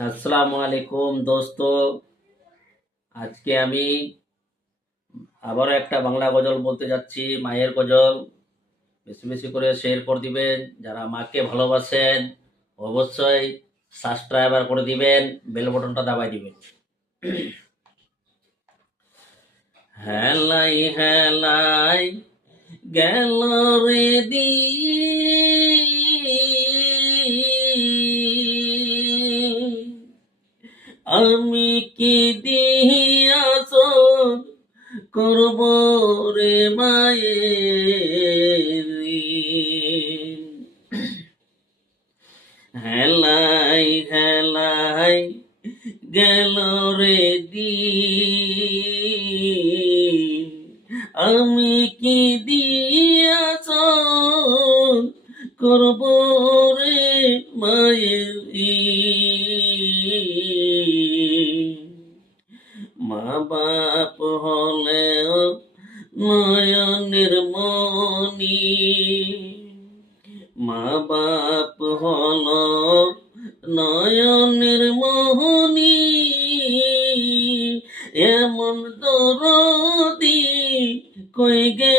আসসালামু আলাইকুম দোস্ত। আজকে আমি আবারও একটা বাংলা গজল বলতে যাচ্ছি, মায়ের গজল। বেশি বেশি করে শেয়ার করে দিবেন। যারা মাকে ভালোবাসেন অবশ্যই সাবস্ক্রাইবার করে দিবেন, বেল বটনটা দাবাই দিবেন। হেলাই হেলাই গেল রে দিন, আমি কি দিয়াছ করব রে মায়ের ঋণ। হেলাই হেলাই গেল রে দিন, আমি কি দিয়াছ করব রে মায়ের ঋণ। মা বাপ হলেও নয়নের মনি, মা বাপ হল নয়নের মোহনী, এমন দরদি কই গে